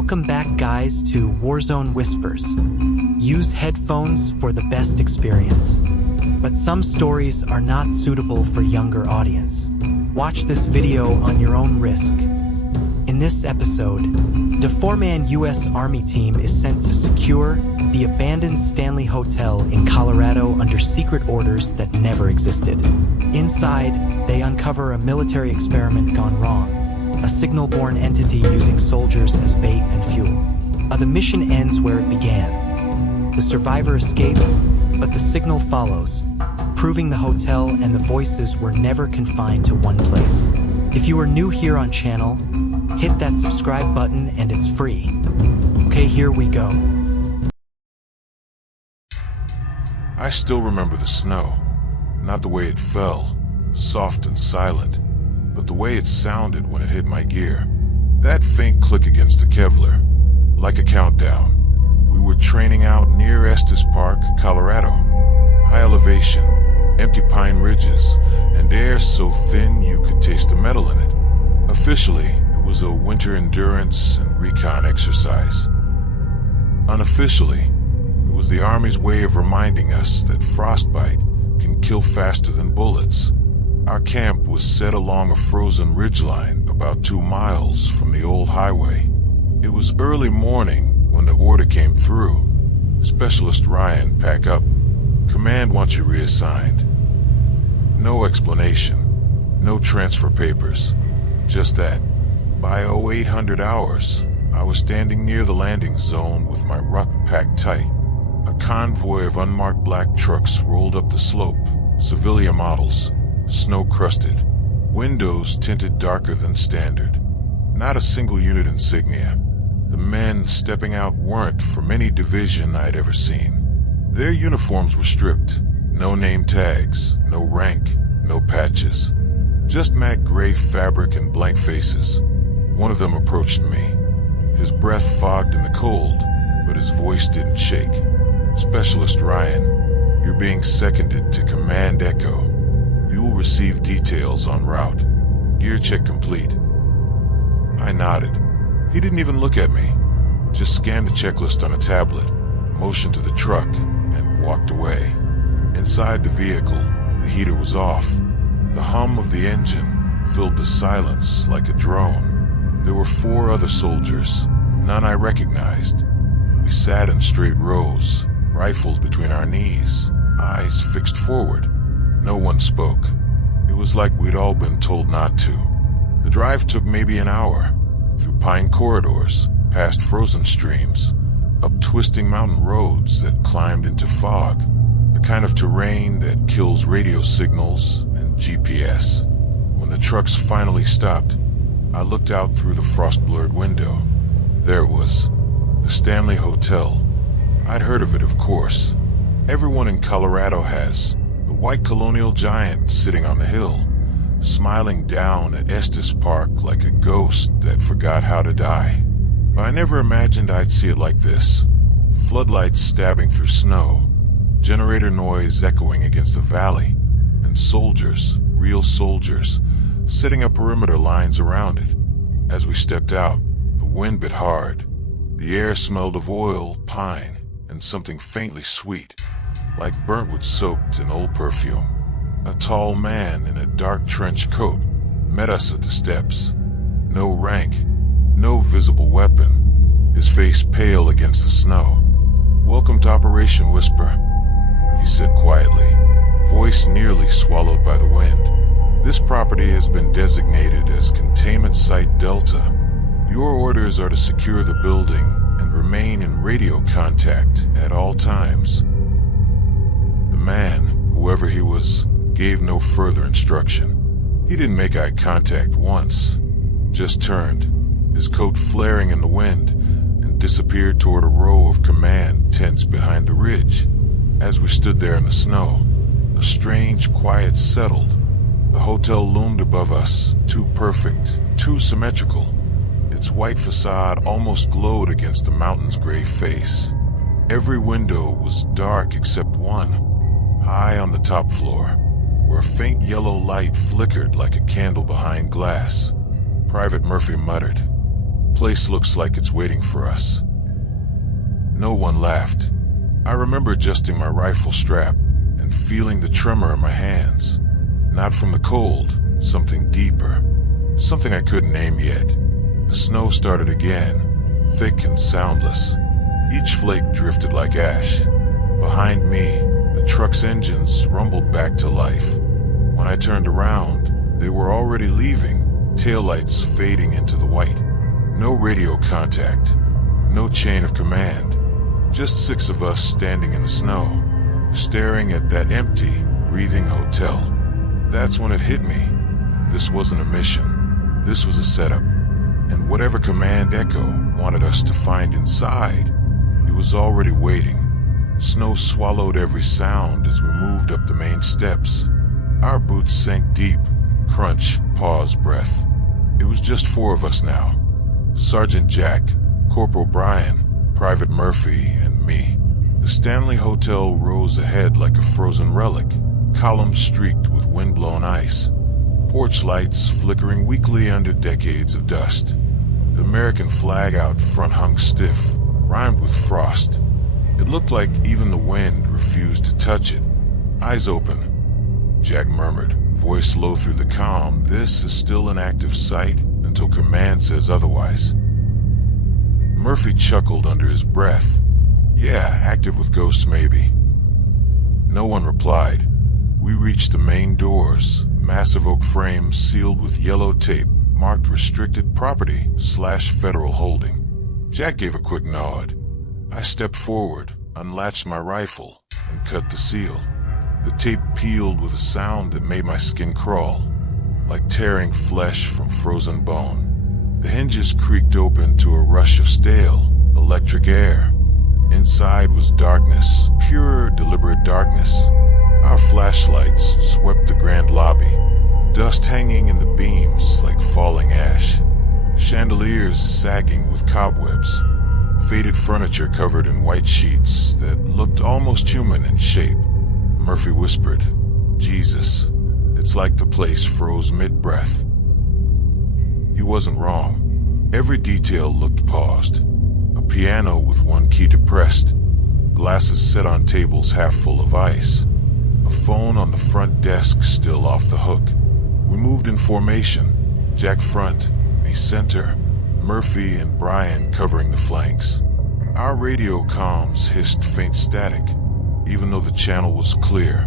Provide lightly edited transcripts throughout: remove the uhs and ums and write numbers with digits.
Welcome back, guys, to Warzone Whispers. Use headphones for the best experience. But some stories are not suitable for younger audience. Watch this video on your own risk. In this episode, the four-man U.S. Army team is sent to secure the abandoned Stanley Hotel in Colorado under secret orders that never existed. Inside, they uncover a military experiment gone wrong, a signal-born entity using soldiers as bait and fuel. The mission ends where it began. The survivor escapes, but the signal follows, proving the hotel and the voices were never confined to one place. If you are new here on channel, hit that subscribe button and it's free. Okay, here we go. I still remember the snow. Not the way it fell, soft and silent, but the way it sounded when it hit my gear. That faint click against the Kevlar, like a countdown. We were training out near Estes Park, Colorado. High elevation, empty pine ridges, and air so thin you could taste the metal in it. Officially, it was a winter endurance and recon exercise. Unofficially, it was the Army's way of reminding us that frostbite can kill faster than bullets. Our camp was set along a frozen ridgeline about 2 miles from the old highway. It was early morning when the order came through. Specialist Ryan, pack up. Command wants you reassigned. No explanation, no transfer papers, just that. By 0800 hours, I was standing near the landing zone with my ruck packed tight. A convoy of unmarked black trucks rolled up the slope, civilian models, snow-crusted, windows tinted darker than standard. Not a single unit insignia. The men stepping out weren't from any division I'd ever seen. Their uniforms were stripped. No name tags, no rank, no patches. Just matte gray fabric and blank faces. One of them approached me. His breath fogged in the cold, but his voice didn't shake. Specialist Ryan, you're being seconded to Command Echo. You will receive details en route. Gear check complete. I nodded. He didn't even look at me. Just scanned the checklist on a tablet, motioned to the truck, and walked away. Inside the vehicle, the heater was off. The hum of the engine filled the silence like a drone. There were 4 other soldiers, none I recognized. We sat in straight rows, rifles between our knees, eyes fixed forward. No one spoke. It was like we'd all been told not to. The drive took maybe an hour, through pine corridors, past frozen streams, up twisting mountain roads that climbed into fog, the kind of terrain that kills radio signals and GPS. When the trucks finally stopped, I looked out through the frost-blurred window. There it was, the Stanley Hotel. I'd heard of it, of course. Everyone in Colorado has. The white colonial giant sitting on the hill, smiling down at Estes Park like a ghost that forgot how to die. But I never imagined I'd see it like this. Floodlights stabbing through snow, generator noise echoing against the valley, and soldiers, real soldiers, setting up perimeter lines around it. As we stepped out, the wind bit hard. The air smelled of oil, pine, and something faintly sweet, like burntwood soaked in old perfume. A tall man in a dark trench coat met us at the steps. No rank, no visible weapon, his face pale against the snow. "Welcome to Operation Whisper," he said quietly, voice nearly swallowed by the wind. "This property has been designated as Containment Site Delta. Your orders are to secure the building and remain in radio contact at all times." The man, whoever he was, gave no further instruction. He didn't make eye contact once, just turned, his coat flaring in the wind, and disappeared toward a row of command tents behind the ridge. As we stood there in the snow, a strange quiet settled. The hotel loomed above us, too perfect, too symmetrical. Its white facade almost glowed against the mountain's gray face. Every window was dark except one, high on the top floor, where a faint yellow light flickered like a candle behind glass. Private Murphy muttered, place looks like it's waiting for us." No one laughed. I remember adjusting my rifle strap and feeling the tremor in my hands. Not from the cold, something deeper. Something I couldn't name yet. The snow started again, thick and soundless. Each flake drifted like ash. Behind me, the truck's engines rumbled back to life. When I turned around, they were already leaving, taillights fading into the white. No radio contact, no chain of command. Just 6 of us standing in the snow, staring at that empty, breathing hotel. That's when it hit me. This wasn't a mission. This was a setup. And whatever Command Echo wanted us to find inside, it was already waiting. Snow swallowed every sound as we moved up the main steps. Our boots sank deep. Crunch, pause, breath. It was just 4 of us now. Sergeant Jack, Corporal Brian, Private Murphy, and me. The Stanley Hotel rose ahead like a frozen relic, columns streaked with wind-blown ice. Porch lights flickering weakly under decades of dust. The American flag out front hung stiff, rimed with frost. It looked like even the wind refused to touch it. "Eyes open," Jack murmured, voice low through the calm. "This is still an active site until command says otherwise." Murphy chuckled under his breath. "Yeah, active with ghosts maybe." No one replied. We reached the main doors, massive oak frames sealed with yellow tape, marked restricted property/federal holding. Jack gave a quick nod. I stepped forward, unlatched my rifle, and cut the seal. The tape peeled with a sound that made my skin crawl, like tearing flesh from frozen bone. The hinges creaked open to a rush of stale, electric air. Inside was darkness, pure, deliberate darkness. Our flashlights swept the grand lobby, dust hanging in the beams like falling ash. Chandeliers sagging with cobwebs. Faded furniture covered in white sheets that looked almost human in shape. Murphy whispered, "Jesus, it's like the place froze mid-breath." He wasn't wrong. Every detail looked paused. A piano with one key depressed, glasses set on tables half full of ice, a phone on the front desk still off the hook. We moved in formation, Jack front, me center, Murphy and Brian covering the flanks. Our radio comms hissed faint static, even though the channel was clear.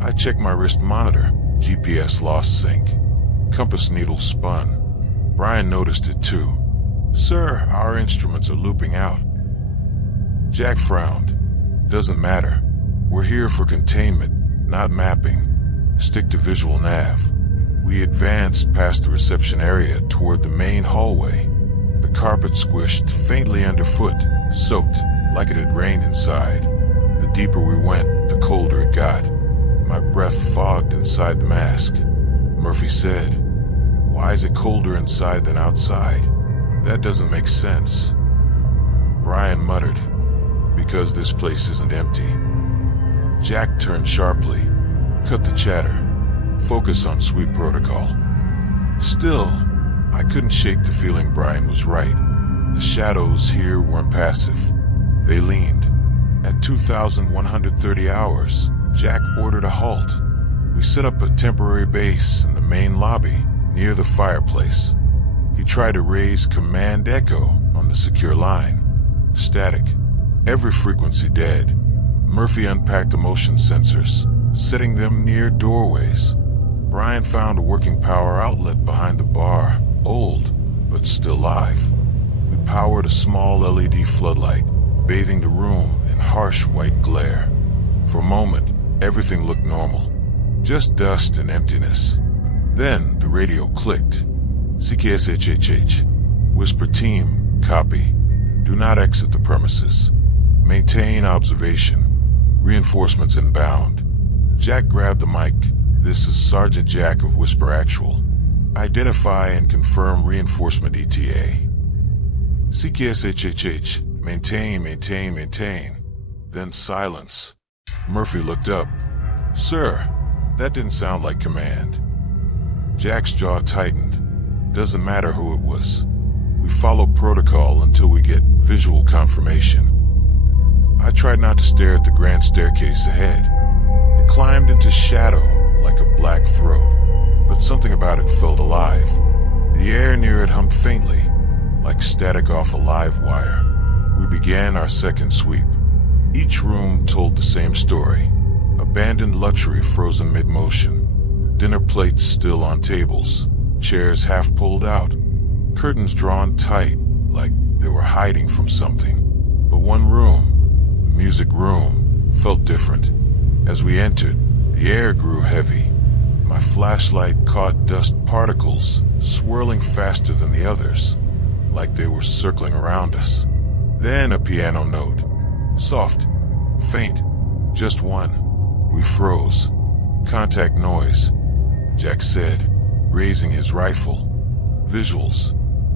I checked my wrist monitor, GPS lost sync. Compass needle spun. Brian noticed it too. "Sir, our instruments are looping out." Jack frowned. "Doesn't matter. We're here for containment, not mapping. Stick to visual nav." We advanced past the reception area toward the main hallway. The carpet squished faintly underfoot, soaked like it had rained inside. The deeper we went, the colder it got. My breath fogged inside the mask. Murphy said, "Why is it colder inside than outside? That doesn't make sense." Brian muttered, "Because this place isn't empty." Jack turned sharply. "Cut the chatter. Focus on sweep protocol." Still, I couldn't shake the feeling Brian was right. The shadows here weren't passive. They leaned. At 2,130 hours, Jack ordered a halt. We set up a temporary base in the main lobby, near the fireplace. He tried to raise Command Echo on the secure line. Static. Every frequency dead. Murphy unpacked the motion sensors, setting them near doorways. Brian found a working power outlet behind the bar, old, but still live. We powered a small LED floodlight, bathing the room in harsh white glare. For a moment, everything looked normal. Just dust and emptiness. Then the radio clicked. "CKSHHH. Whisper team, copy. Do not exit the premises. Maintain observation. Reinforcements inbound." Jack grabbed the mic. "This is Sergeant Jack of Whisper Actual. Identify and confirm reinforcement ETA." "CKSHHH. Maintain, maintain, maintain." Then silence. Murphy looked up. "Sir, that didn't sound like command." Jack's jaw tightened. "Doesn't matter who it was. We follow protocol until we get visual confirmation. I tried not to stare at the grand staircase ahead. It climbed into shadow like a black throat, but something about it felt alive. The air near it hummed faintly, like static off a live wire. We began our second sweep. Each room told the same story. Abandoned luxury frozen mid-motion. Dinner plates still on tables. Chairs half pulled out. Curtains drawn tight, like they were hiding from something. But one room, the music room, felt different. As we entered, the air grew heavy. My flashlight caught dust particles, swirling faster than the others, like they were circling around us. Then a piano note. Soft, faint, just one. We froze. Contact noise, Jack said, raising his rifle. Visuals.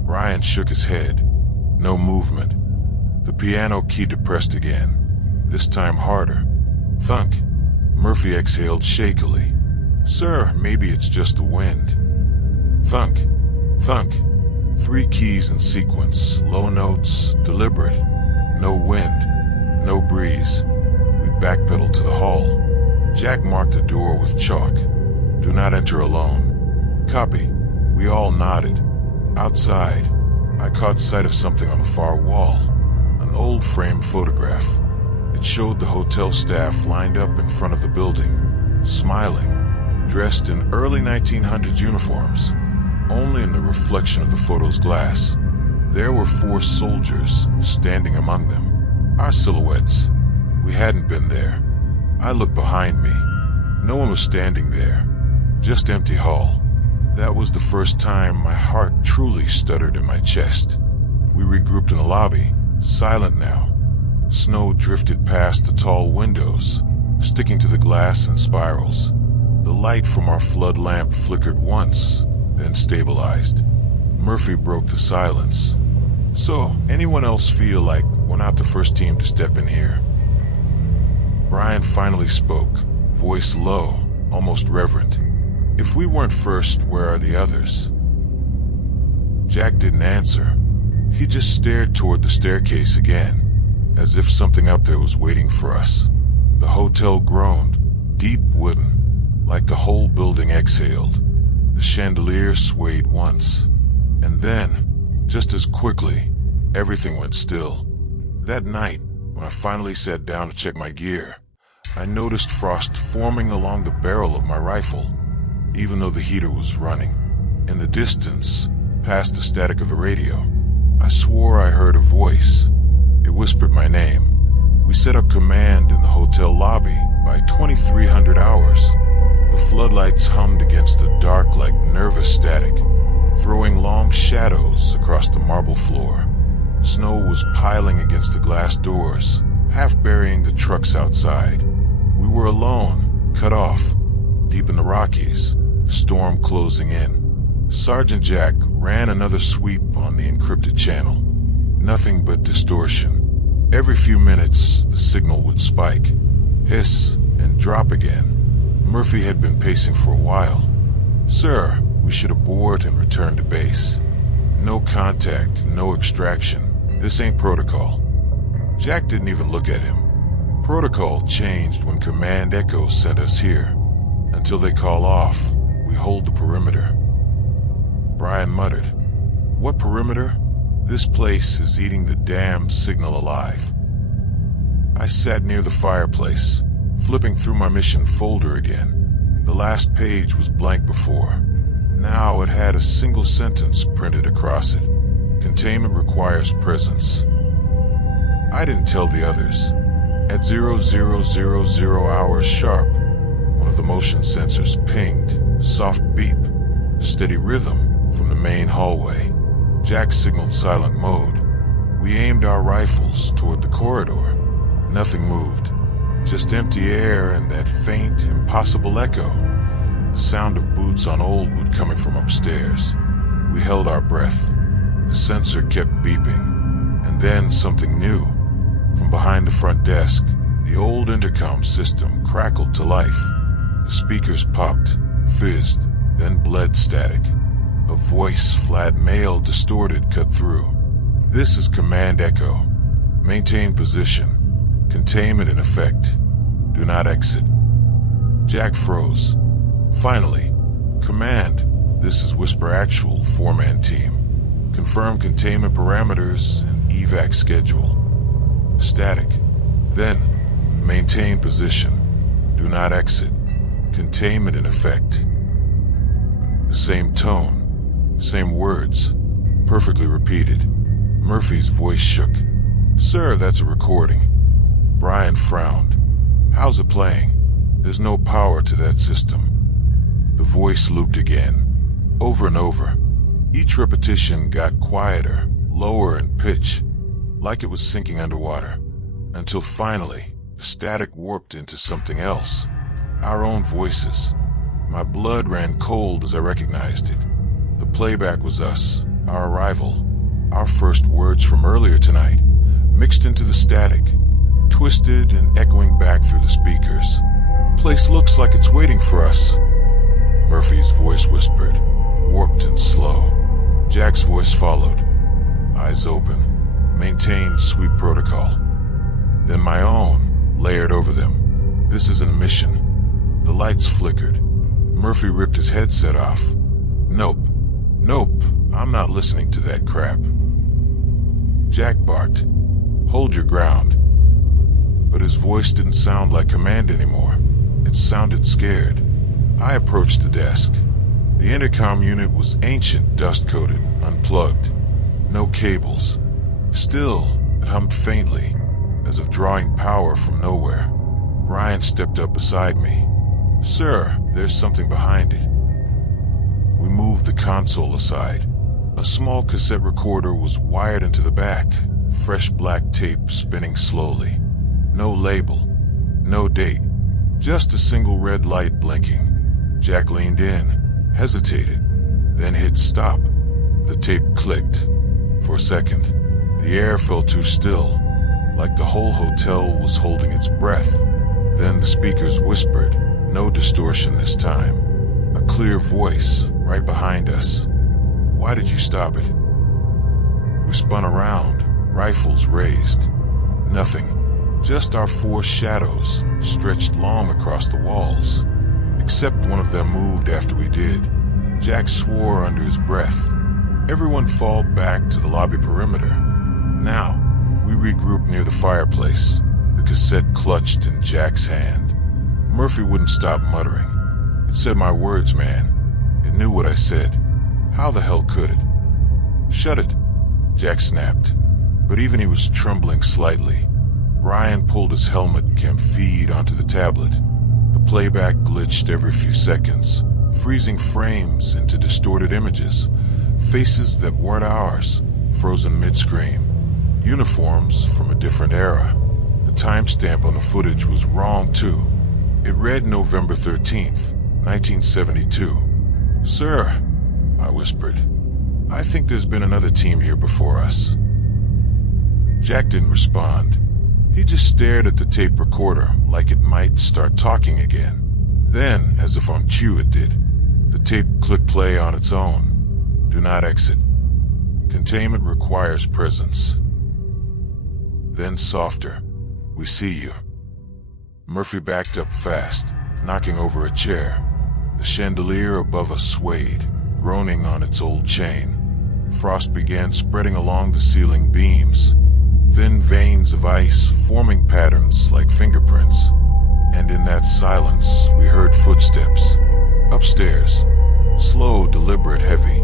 Ryan shook his head. No movement. The piano key depressed again, this time harder. Thunk. Murphy exhaled shakily. Sir, maybe it's just the wind. Thunk. Thunk. 3 keys in sequence, low notes, deliberate. No wind, no breeze. We backpedaled to the hall. Jack marked the door with chalk. Do not enter alone. Copy. We all nodded. Outside, I caught sight of something on the far wall. An old framed photograph. It showed the hotel staff lined up in front of the building, smiling, dressed in early 1900s uniforms. Only in the reflection of the photo's glass, there were 4 soldiers standing among them. Our silhouettes. We hadn't been there. I looked behind me. No one was standing there. Just empty hall. That was the first time my heart truly stuttered in my chest. We regrouped in the lobby, silent now. Snow drifted past the tall windows, sticking to the glass in spirals. The light from our flood lamp flickered once, then stabilized. Murphy broke the silence. So, anyone else feel like we're not the first team to step in here? Brian finally spoke, voice low, almost reverent. If we weren't first, where are the others? Jack didn't answer. He just stared toward the staircase again, as if something up there was waiting for us. The hotel groaned, deep wooden, like the whole building exhaled. The chandelier swayed once, and then, just as quickly, everything went still. That night, when I finally sat down to check my gear, I noticed frost forming along the barrel of my rifle, even though the heater was running. In the distance, past the static of the radio, I swore I heard a voice. It whispered my name. We set up command in the hotel lobby by 2300 hours. The floodlights hummed against the dark like nervous static, throwing long shadows across the marble floor. Snow was piling against the glass doors, half burying the trucks outside. We were alone, cut off, deep in the Rockies, the storm closing in. Sergeant Jack ran another sweep on the encrypted channel. Nothing but distortion. Every few minutes, the signal would spike, hiss, and drop again. Murphy had been pacing for a while. Sir, we should abort and return to base. No contact, no extraction. This ain't protocol. Jack didn't even look at him. Protocol changed when Command Echo sent us here. Until they call off, we hold the perimeter. Brian muttered, "What perimeter? This place is eating the damned signal alive." I sat near the fireplace, flipping through my mission folder again. The last page was blank before. Now it had a single sentence printed across it. Containment requires presence. I didn't tell the others. At 0000 hours sharp, one of the motion sensors pinged, soft beep, steady rhythm from the main hallway. Jack signaled silent mode. We aimed our rifles toward the corridor. Nothing moved, just empty air and that faint, impossible echo. The sound of boots on old wood coming from upstairs. We held our breath. The sensor kept beeping, and then something new. From behind the front desk, the old intercom system crackled to life. The speakers popped, fizzed, then bled static. A voice, flat male, distorted, cut through. "This is Command Echo. Maintain position. Containment in effect. Do not exit." Jack froze. Finally, "Command, this is Whisper Actual, 4-man team. Confirm containment parameters and evac schedule." Static. Then, "Maintain position. Do not exit. Containment in effect." The same tone, same words, perfectly repeated. Murphy's voice shook. "Sir, that's a recording." Brian frowned. "How's it playing?" "There's no power to that system." The voice looped again, over and over. Each repetition got quieter, lower in pitch, like it was sinking underwater, until finally, the static warped into something else. Our own voices. My blood ran cold as I recognized it. The playback was us, our arrival, our first words from earlier tonight, mixed into the static, twisted and echoing back through the speakers. "Place looks like it's waiting for us," Murphy's voice whispered, warped and slow. Jack's voice followed, eyes open, maintained sweep protocol. Then my own, layered over them. "This isn't a mission." The lights flickered. Murphy ripped his headset off. Nope, I'm not listening to that crap." Jack barked, "Hold your ground." But his voice didn't sound like command anymore. It sounded scared. I approached the desk. The intercom unit was ancient, dust-coated, unplugged. No cables. Still, it hummed faintly, as if drawing power from nowhere. Brian stepped up beside me. "Sir, there's something behind it." We moved the console aside. A small cassette recorder was wired into the back, fresh black tape spinning slowly. No label, no date, just a single red light blinking. Jack leaned in, hesitated, then hit stop. The tape clicked. For a second, the air felt too still, like the whole hotel was holding its breath. Then the speakers whispered, no distortion this time. A clear voice right behind us. "Why did you stop it?" We spun around, rifles raised. Nothing. Just our 4 shadows stretched long across the walls. Except one of them moved after we did. Jack swore under his breath. Everyone fall back to the lobby perimeter. Now, we regrouped near the fireplace, the cassette clutched in Jack's hand. Murphy wouldn't stop muttering. "It said my words, man. It knew what I said. How the hell could it?" "Shut it," Jack snapped. But even he was trembling slightly. Brian pulled his helmet cam feed onto the tablet. The playback glitched every few seconds, freezing frames into distorted images, faces that weren't ours, frozen mid-scream, uniforms from a different era. The timestamp on the footage was wrong too. It read November 13th, 1972. "Sir," I whispered, "I think there's been another team here before us." Jack didn't respond. He just stared at the tape recorder like it might start talking again. Then, as if on cue it did, the tape clicked play on its own. "Do not exit. Containment requires presence." Then softer, "We see you." Murphy backed up fast, knocking over a chair. The chandelier above us swayed, groaning on its old chain. Frost began spreading along the ceiling beams. Thin veins of ice forming patterns like fingerprints. And in that silence, we heard footsteps. Upstairs. Slow, deliberate, heavy.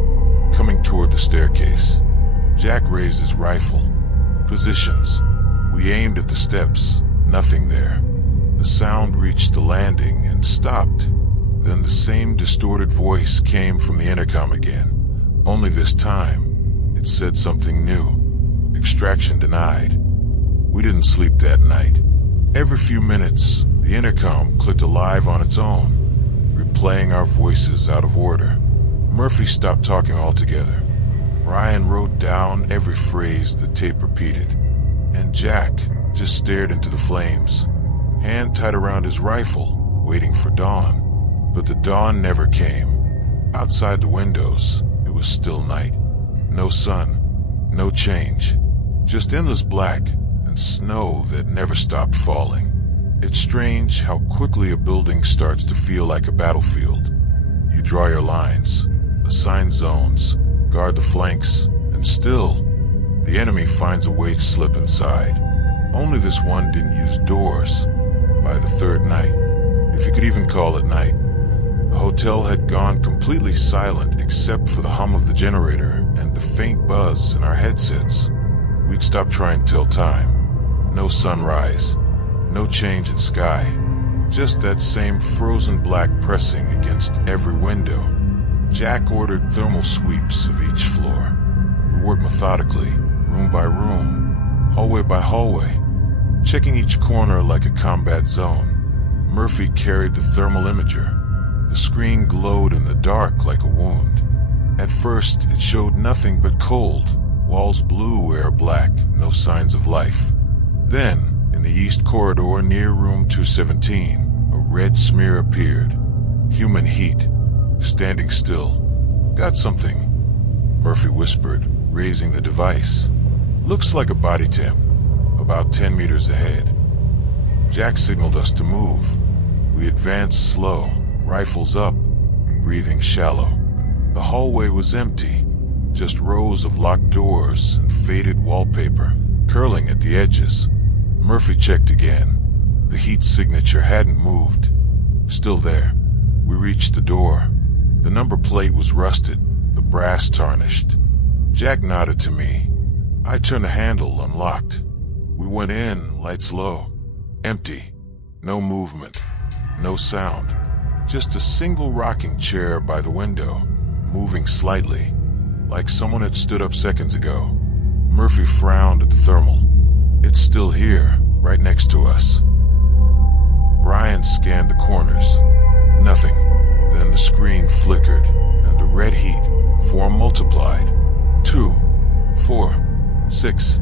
Coming toward the staircase. Jack raised his rifle. Positions. We aimed at the steps. Nothing there. The sound reached the landing and stopped. Then the same distorted voice came from the intercom again. Only this time, it said something new. Extraction denied. We didn't sleep that night. Every few minutes, the intercom clicked alive on its own, replaying our voices out of order. Murphy stopped talking altogether. Brian wrote down every phrase the tape repeated. And Jack just stared into the flames, hand tied around his rifle, waiting for dawn. But the dawn never came. Outside the windows, it was still night. No sun, no change, just endless black and snow that never stopped falling. It's strange how quickly a building starts to feel like a battlefield. You draw your lines, assign zones, guard the flanks, and still, the enemy finds a way to slip inside. Only this one didn't use doors. By the third night, if you could even call it night, the hotel had gone completely silent except for the hum of the generator and the faint buzz in our headsets. We'd stopped trying to tell time. No sunrise, no change in sky, just that same frozen black pressing against every window. Jack ordered thermal sweeps of each floor. We worked methodically, room by room, hallway by hallway, checking each corner like a combat zone. Murphy carried the thermal imager. The screen glowed in the dark like a wound. At first, it showed nothing but cold. Walls blue, air black, no signs of life. Then, in the east corridor near room 217, a red smear appeared. Human heat. Standing still. Got something, Murphy whispered, raising the device. Looks like a body temp, about 10 meters ahead. Jack signaled us to move. We advanced slow, rifles up, breathing shallow. The hallway was empty, just rows of locked doors and faded wallpaper curling at the edges. Murphy checked again. The heat signature hadn't moved. Still there. We reached the door. The number plate was rusted, the brass tarnished. Jack nodded to me. I turned the handle, unlocked. We went in, lights low. Empty. No movement. No sound. Just a single rocking chair by the window, moving slightly, like someone had stood up seconds ago. Murphy frowned at the thermal. It's still here, right next to us. Brian scanned the corners. Nothing. Then the screen flickered, and the red heat, 4 multiplied. 2, 4, 6.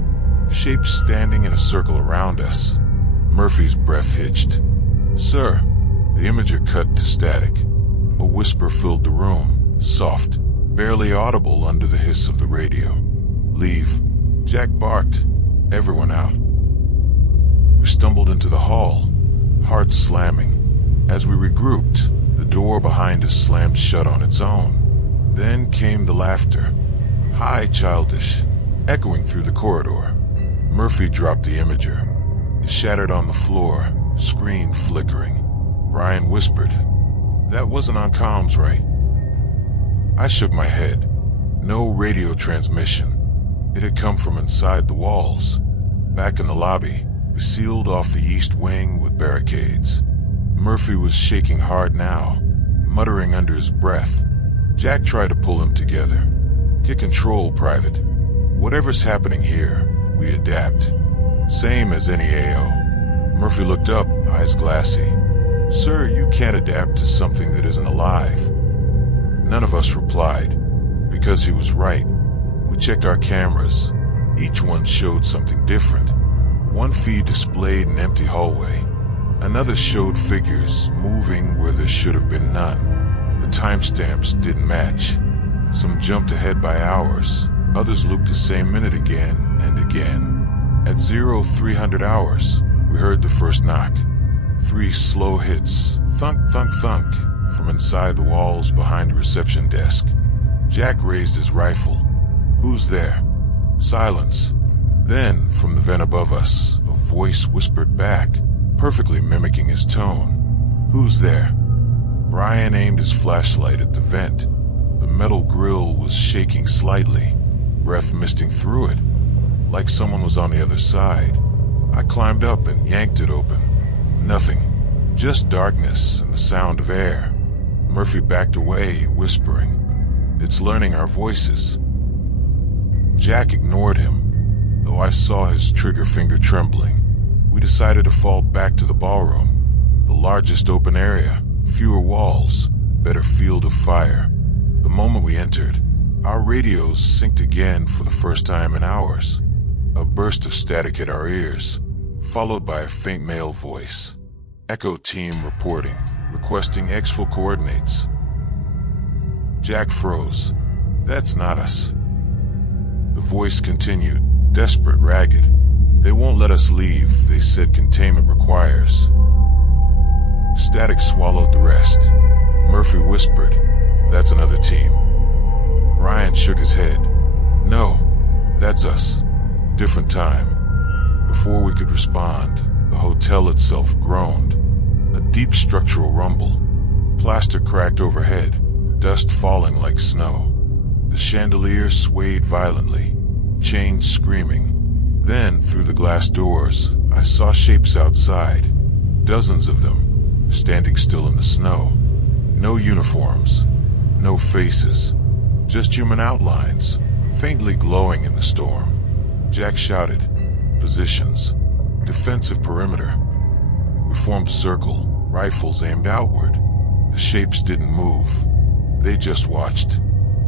Shapes standing in a circle around us. Murphy's breath hitched. Sir, the imager cut to static. A whisper filled the room, soft, barely audible under the hiss of the radio. Leave. Jack barked. Everyone out. We stumbled into the hall, hearts slamming. As we regrouped, the door behind us slammed shut on its own. Then came the laughter. High, childish, echoing through the corridor. Murphy dropped the imager. It shattered on the floor, screen flickering. Brian whispered, "That wasn't on comms, right?" I shook my head. No radio transmission. It had come from inside the walls. Back in the lobby, we sealed off the east wing with barricades. Murphy was shaking hard now, muttering under his breath. Jack tried to pull him together. Get control, Private. Whatever's happening here, we adapt. Same as any AO. Murphy looked up, eyes glassy. Sir, you can't adapt to something that isn't alive. None of us replied, because he was right. We checked our cameras. Each one showed something different. One feed displayed an empty hallway. Another showed figures moving where there should have been none. The timestamps didn't match. Some jumped ahead by hours. Others looped the same minute again and again. At 0300 hours, we heard the first knock. 3 slow hits, thunk, thunk, thunk, from inside the walls behind the reception desk. Jack raised his rifle. Who's there? Silence. Then, from the vent above us, a voice whispered back, perfectly mimicking his tone. Who's there? Brian aimed his flashlight at the vent. The metal grill was shaking slightly, breath misting through it, like someone was on the other side. I climbed up and yanked it open. Nothing. Just darkness and the sound of air. Murphy backed away, whispering. It's learning our voices. Jack ignored him, though I saw his trigger finger trembling. We decided to fall back to the ballroom. The largest open area, fewer walls, better field of fire. The moment we entered, our radios synced again for the first time in hours. A burst of static hit our ears, followed by a faint male voice. Echo team reporting, requesting exfil coordinates. Jack froze. That's not us. The voice continued, desperate, ragged. They won't let us leave, they said containment requires. Static swallowed the rest. Murphy whispered, that's another team. Ryan shook his head. No, that's us. Different time. Before we could respond, the hotel itself groaned. A deep structural rumble. Plaster cracked overhead, dust falling like snow. The chandelier swayed violently, chains screaming. Then, through the glass doors, I saw shapes outside. Dozens of them, standing still in the snow. No uniforms, no faces, just human outlines, faintly glowing in the storm. Jack shouted, positions, defensive perimeter. We formed a circle, rifles aimed outward. The shapes didn't move. They just watched.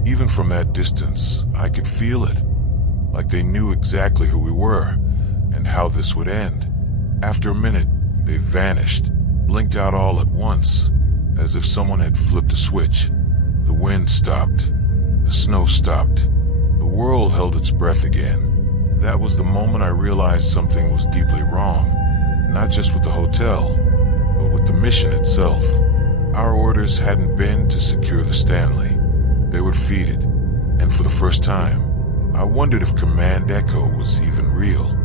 Even from that distance, I could feel it. Like they knew exactly who we were, and how this would end. After a minute, they vanished, blinked out all at once, as if someone had flipped a switch. The wind stopped. The snow stopped. The world held its breath again. That was the moment I realized something was deeply wrong. Not just with the hotel, but with the mission itself. Our orders hadn't been to secure the Stanley. They were defeated, and for the first time, I wondered if Command Echo was even real.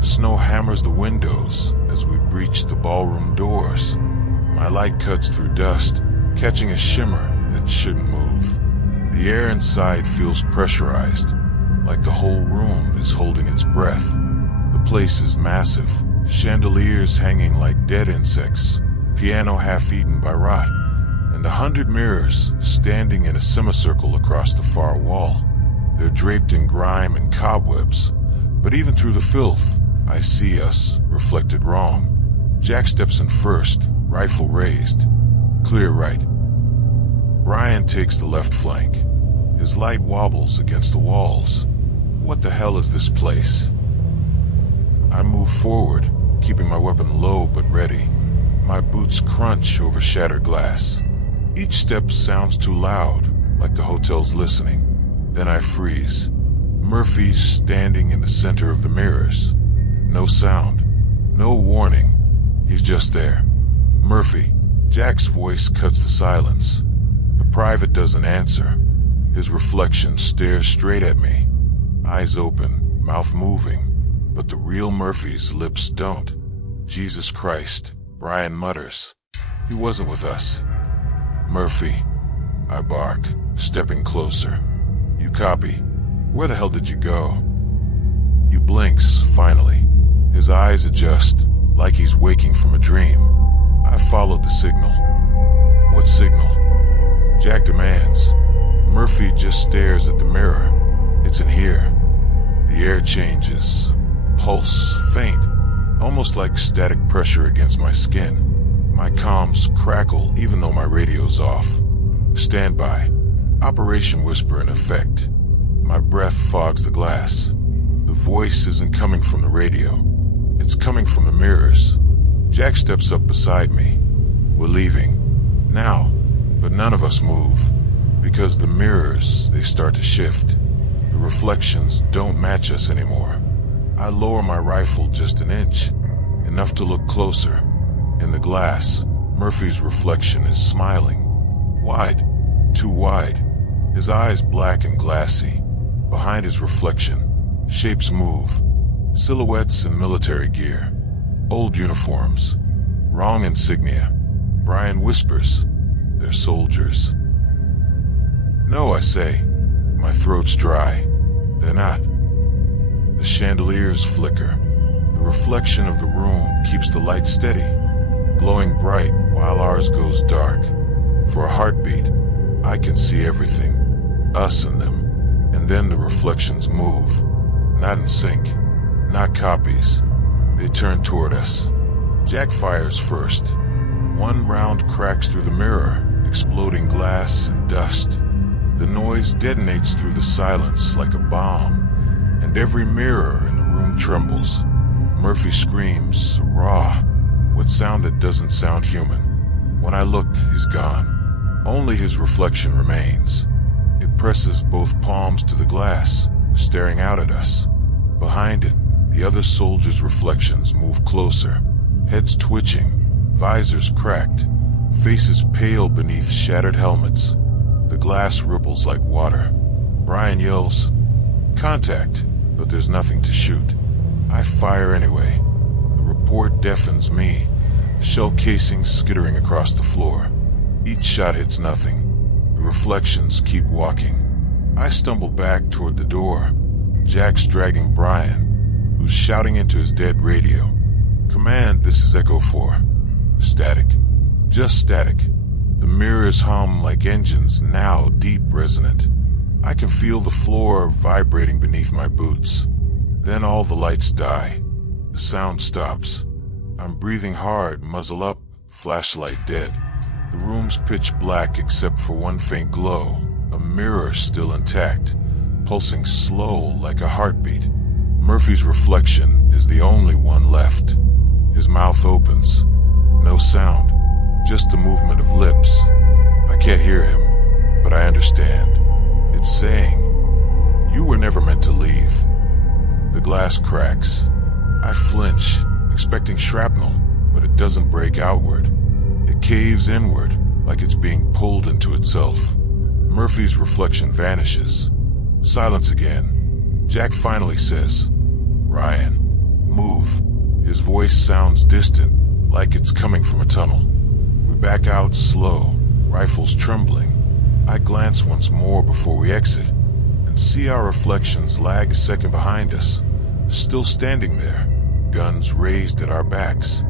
Snow hammers the windows as we breach the ballroom doors. My light cuts through dust, catching a shimmer that shouldn't move. The air inside feels pressurized, like the whole room is holding its breath. The place is massive, chandeliers hanging like dead insects, piano half-eaten by rot, and 100 mirrors standing in a semicircle across the far wall. They're draped in grime and cobwebs, but even through the filth, I see us, reflected wrong. Jack steps in first, rifle raised. Clear right. Brian takes the left flank. His light wobbles against the walls. What the hell is this place? I move forward, keeping my weapon low but ready. My boots crunch over shattered glass. Each step sounds too loud, like the hotel's listening. Then I freeze. Murphy's standing in the center of the mirrors. No sound, no warning. He's just there. Murphy. Jack's voice cuts the silence. The private doesn't answer. His reflection stares straight at me. Eyes open, mouth moving. But the real Murphy's lips don't. Jesus Christ, Brian mutters. He wasn't with us. Murphy, I bark, stepping closer. You copy. Where the hell did you go? He blinks, finally. His eyes adjust, like he's waking from a dream. I followed the signal. What signal? Jack demands. Murphy just stares at the mirror. It's in here. The air changes. Pulse, faint, almost like static pressure against my skin. My comms crackle even though my radio's off. Stand by. Operation Whisper in effect. My breath fogs the glass. The voice isn't coming from the radio. It's coming from the mirrors. Jack steps up beside me. We're leaving. Now. But none of us move. Because the mirrors, they start to shift. The reflections don't match us anymore. I lower my rifle just an inch. Enough to look closer. In the glass, Murphy's reflection is smiling. Wide. Too wide. His eyes black and glassy. Behind his reflection, shapes move. Silhouettes in military gear. Old uniforms. Wrong insignia. Brian whispers. They're soldiers. No, I say. My throat's dry. They're not. The chandeliers flicker. The reflection of the room keeps the light steady, glowing bright while ours goes dark. For a heartbeat, I can see everything. Us and them. And then the reflections move. Not in sync. Not copies. They turn toward us. Jack fires first. One round cracks through the mirror, exploding glass and dust. The noise detonates through the silence like a bomb, and every mirror in the room trembles. Murphy screams, raw, with sound that doesn't sound human. When I look, he's gone. Only his reflection remains. It presses both palms to the glass, staring out at us. Behind it, the other soldiers' reflections move closer, heads twitching, visors cracked, faces pale beneath shattered helmets. The glass ripples like water. Brian yells, "Contact," but there's nothing to shoot. I fire anyway. The report deafens me, shell casings skittering across the floor. Each shot hits nothing. The reflections keep walking. I stumble back toward the door. Jack's dragging Brian, who's shouting into his dead radio. "Command, this is Echo 4. Static. Just static." The mirrors hum like engines, now deep resonant. I can feel the floor vibrating beneath my boots. Then all the lights die. The sound stops. I'm breathing hard, muzzle up, flashlight dead. The room's pitch black except for one faint glow, a mirror still intact, pulsing slow like a heartbeat. Murphy's reflection is the only one left. His mouth opens. No sound, just the movement of lips. I can't hear him, but I understand. It's saying, "You were never meant to leave." The glass cracks. I flinch, expecting shrapnel, but it doesn't break outward. It caves inward, like it's being pulled into itself. Murphy's reflection vanishes. Silence again. Jack finally says, "Ryan, move." His voice sounds distant, like it's coming from a tunnel. We back out slow, rifles trembling. I glance once more before we exit, and see our reflections lag a second behind us, still standing there, guns raised at our backs.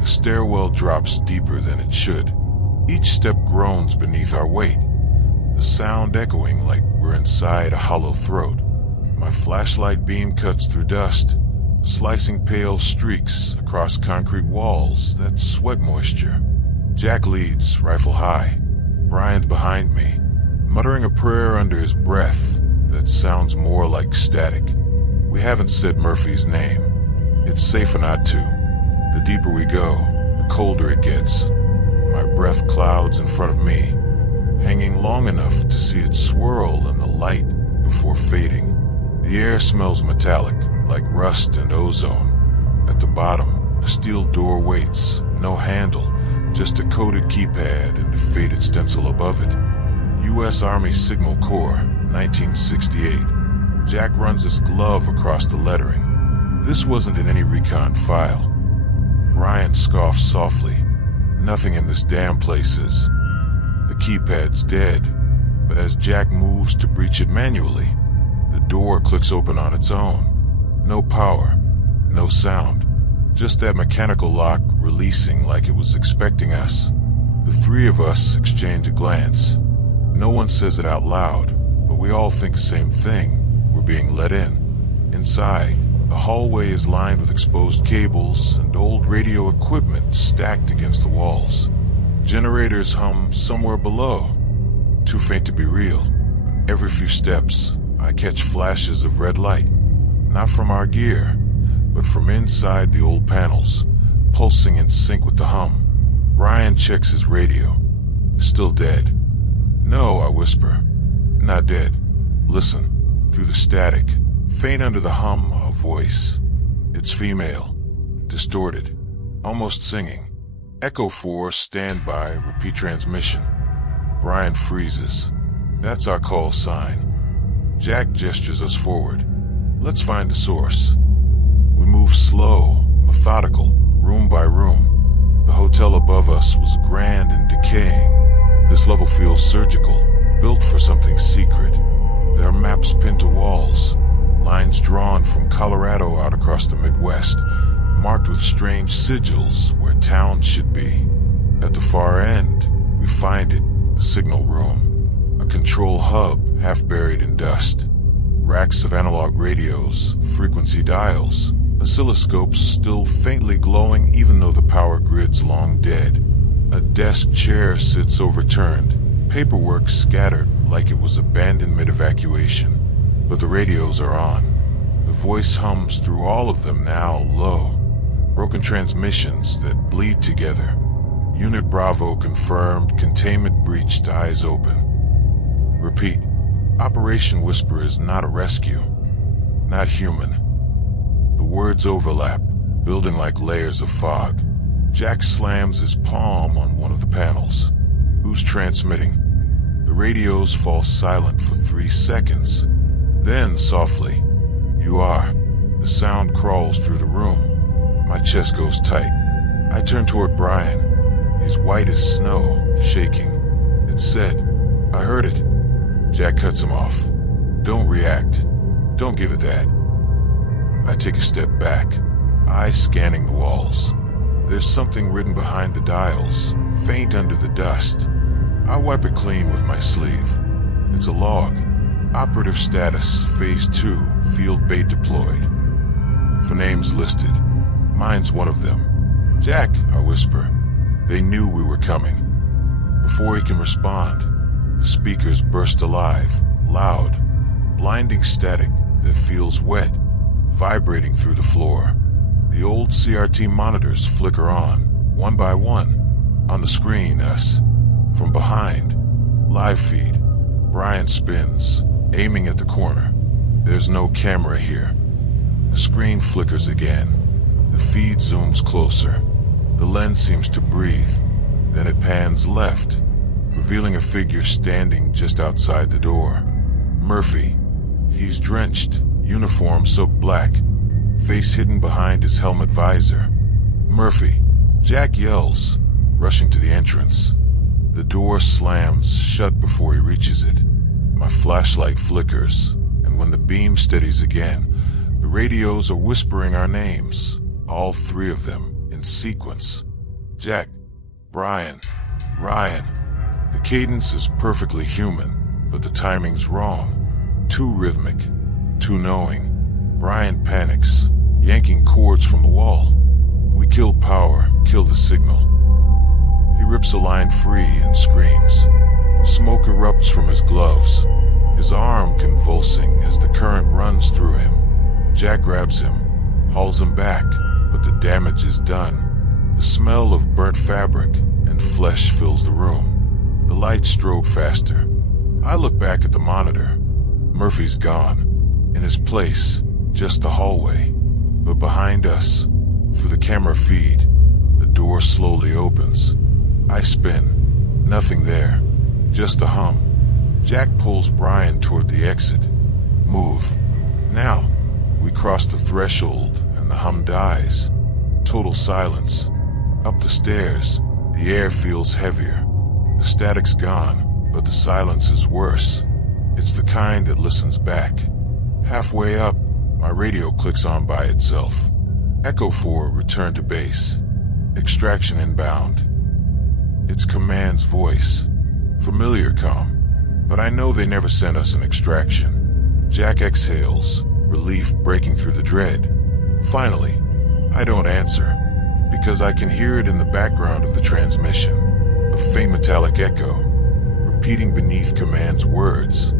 The stairwell drops deeper than it should. Each step groans beneath our weight, the sound echoing like we're inside a hollow throat. My flashlight beam cuts through dust, slicing pale streaks across concrete walls that sweat moisture. Jack leads, rifle high. Brian's behind me, muttering a prayer under his breath that sounds more like static. We haven't said Murphy's name. It's safer not to. The deeper we go, the colder it gets. My breath clouds in front of me, hanging long enough to see it swirl in the light before fading. The air smells metallic, like rust and ozone. At the bottom, a steel door waits, no handle, just a coded keypad and a faded stencil above it. U.S. Army Signal Corps, 1968. Jack runs his glove across the lettering. This wasn't in any recon file. Ryan scoffs softly. Nothing in this damn place is. The keypad's dead, but as Jack moves to breach it manually, the door clicks open on its own. No power, no sound, just that mechanical lock releasing like it was expecting us. The three of us exchange a glance. No one says it out loud, but we all think the same thing. We're being let in. Inside, the hallway is lined with exposed cables and old radio equipment stacked against the walls. Generators hum somewhere below, too faint to be real. Every few steps, I catch flashes of red light, not from our gear, but from inside the old panels, pulsing in sync with the hum. Brian checks his radio. Still dead. "No," I whisper. "Not dead. Listen." Through the static, faint under the hum, a voice. It's female, distorted, almost singing. Echo 4, stand by, repeat transmission. Brian freezes. That's our call sign. Jack gestures us forward. Let's find the source. We move slow, methodical, room by room. The hotel above us was grand and decaying. This level feels surgical, built for something secret. There are maps pinned to walls, lines drawn from Colorado out across the Midwest, marked with strange sigils where towns should be. At the far end, we find it, the signal room, a control hub half buried in dust. Racks of analog radios, frequency dials, oscilloscopes still faintly glowing even though the power grid's long dead. A desk chair sits overturned, paperwork scattered like it was abandoned mid-evacuation. But the radios are on. The voice hums through all of them now, low. Broken transmissions that bleed together. Unit Bravo confirmed, containment breached, eyes open. Repeat. Operation Whisper is not a rescue. Not human. The words overlap, building like layers of fog. Jack slams his palm on one of the panels. Who's transmitting? The radios fall silent for 3 seconds. Then, softly, you are. The sound crawls through the room. My chest goes tight. I turn toward Brian. He's white as snow, shaking. It said, I heard it. Jack cuts him off. Don't react. Don't give it that. I take a step back, eyes scanning the walls. There's something written behind the dials, faint under the dust. I wipe it clean with my sleeve. It's a log. Operative status, Phase 2, field bait deployed. For names listed. Mine's one of them. Jack, I whisper. They knew we were coming. Before he can respond, the speakers burst alive, loud, blinding static that feels wet, vibrating through the floor. The old CRT monitors flicker on, one by one. On the screen, us. From behind, live feed. Brian spins, aiming at the corner. There's no camera here. The screen flickers again. The feed zooms closer. The lens seems to breathe. Then it pans left, revealing a figure standing just outside the door. Murphy. He's drenched, uniform soaked black, face hidden behind his helmet visor. Murphy. Jack yells, rushing to the entrance. The door slams shut before he reaches it. My flashlight flickers, and when the beam steadies again, the radios are whispering our names, all 3 of them, in sequence. Jack, Brian, Ryan. The cadence is perfectly human, but the timing's wrong. Too rhythmic, too knowing. Brian panics, yanking cords from the wall. We kill power, kill the signal. He rips a line free and screams. Smoke erupts from his gloves, his arm convulsing as the current runs through him. Jack grabs him, hauls him back, but the damage is done. The smell of burnt fabric and flesh fills the room. The lights strobe faster. I look back at the monitor. Murphy's gone. In his place, just the hallway. But behind us, through the camera feed, the door slowly opens. I spin. Nothing there. Just a hum. Jack pulls Brian toward the exit. Move. Now. We cross the threshold and the hum dies. Total silence. Up the stairs, the air feels heavier. The static's gone, but the silence is worse. It's the kind that listens back. Halfway up, my radio clicks on by itself. Echo 4, return to base. Extraction inbound. It's Command's voice. Familiar comm, but I know they never sent us an extraction. Jack exhales, relief breaking through the dread. Finally, I don't answer, because I can hear it in the background of the transmission. A faint metallic echo, repeating beneath Command's words.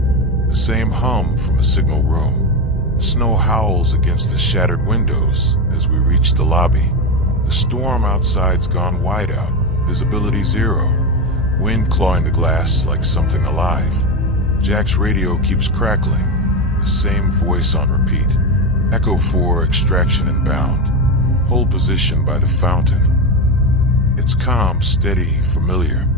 The same hum from the signal room. Snow howls against the shattered windows as we reach the lobby. The storm outside's gone whiteout, visibility 0. Wind clawing the glass like something alive. Jack's radio keeps crackling, the same voice on repeat. Echo 4, extraction inbound. Hold position by the fountain. It's calm, steady, familiar,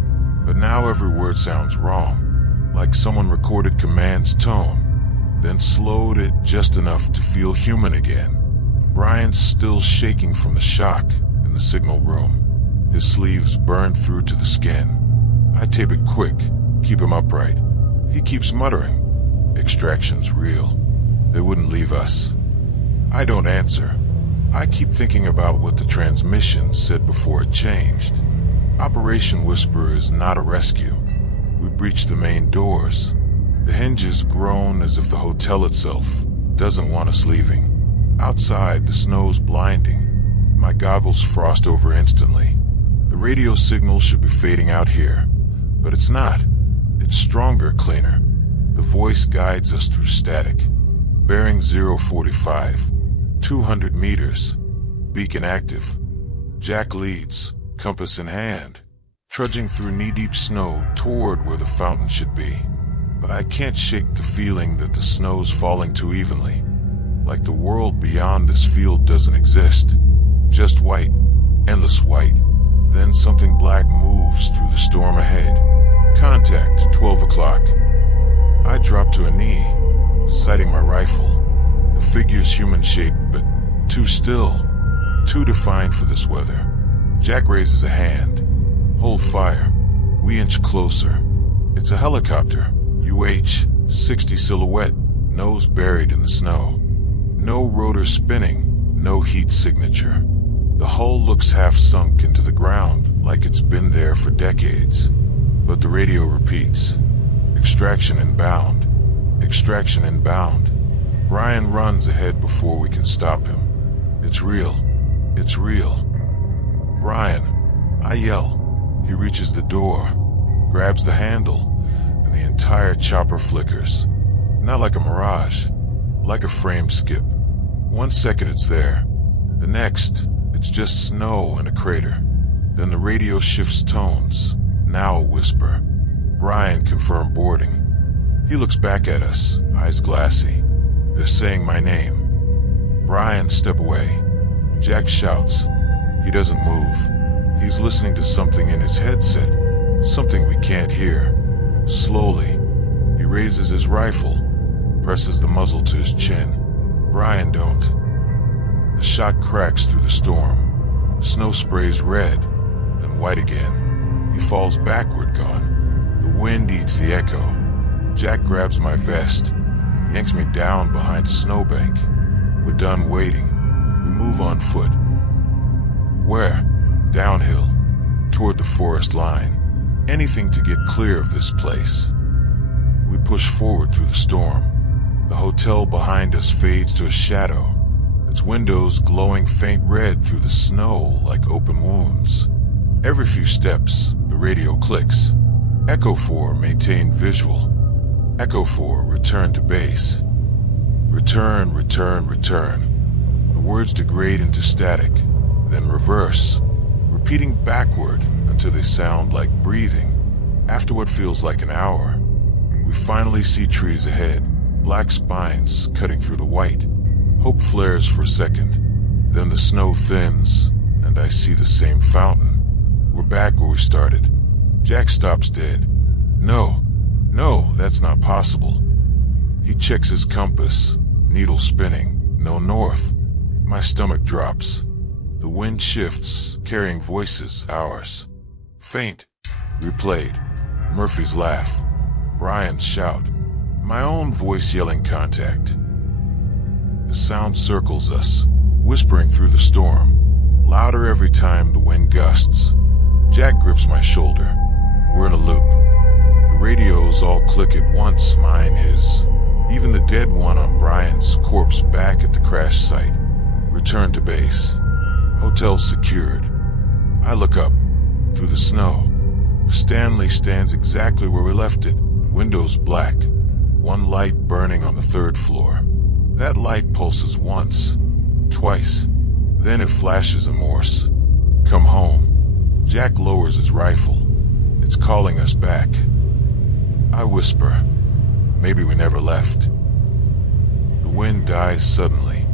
but now every word sounds wrong, like someone recorded Command's tone, then slowed it just enough to feel human again. Brian's still shaking from the shock in the signal room, his sleeves burned through to the skin. I tape it quick, keep him upright. He keeps muttering, extraction's real. They wouldn't leave us. I don't answer. I keep thinking about what the transmission said before it changed. Operation Whisper is not a rescue. We breach the main doors. The hinges groan as if the hotel itself doesn't want us leaving. Outside, the snow's blinding. My goggles frost over instantly. The radio signal should be fading out here, but it's not. It's stronger, cleaner. The voice guides us through static. Bearing 045, 200 meters. Beacon active. Jack leads, compass in hand, trudging through knee-deep snow toward where the fountain should be. but I can't shake the feeling that the snow's falling too evenly. Like the world beyond this field doesn't exist. Just white, endless white. Then something black moves through the storm ahead. Contact, 12 o'clock. I drop to a knee, sighting my rifle. The figure's human-shaped, but too still, too defined for this weather. Jack raises a hand. Hold fire. We inch closer. It's a helicopter, UH-60 silhouette, nose buried in the snow. No rotor spinning, no heat signature. The hull looks half sunk into the ground, like it's been there for decades. But the radio repeats. Extraction inbound. Extraction inbound. Brian runs ahead before we can stop him. It's real. It's real. Brian, I yell. He reaches the door, grabs the handle, and the entire chopper flickers. Not like a mirage, like a frame skip. 1 second it's there. The next, it's just snow and a crater. Then the radio shifts tones. Now a whisper. Brian confirmed boarding. He looks back at us, eyes glassy. They're saying my name. Brian, step away. Jack shouts. He doesn't move. He's listening to something in his headset, something we can't hear. Slowly, he raises his rifle, presses the muzzle to his chin. Brian don't. The shot cracks through the storm. Snow sprays red, then white again. He falls backward, gone. The wind eats the echo. Jack grabs my vest, yanks me down behind a snowbank. We're done waiting. We move on foot. Where? Downhill, toward the forest line. Anything to get clear of this place. We push forward through the storm. The hotel behind us fades to a shadow, its windows glowing faint red through the snow like open wounds. Every few steps, the radio clicks. Echo 4, maintain visual. Echo 4, return to base. Return, return, return. The words degrade into static, then reverse, repeating backward until they sound like breathing. After what feels like an hour, we finally see trees ahead, black spines cutting through the white. Hope flares for a second. Then the snow thins, and I see the same fountain. We're back where we started. Jack stops dead. No, that's not possible. He checks his compass, needle spinning, no north. My stomach drops. The wind shifts, carrying voices, ours. Faint. Replayed. Murphy's laugh. Brian's shout. My own voice yelling contact. The sound circles us, whispering through the storm, louder every time the wind gusts. Jack grips my shoulder. We're in a loop. The radios all click at once, mine, his. Even the dead one on Brian's corpse back at the crash site. Return to base. Hotel secured. I look up, through the snow. Stanley stands exactly where we left it, windows black, one light burning on the 3rd floor. That light pulses once, twice, then it flashes a Morse. Come home. Jack lowers his rifle. It's calling us back. I whisper, maybe we never left. The wind dies suddenly.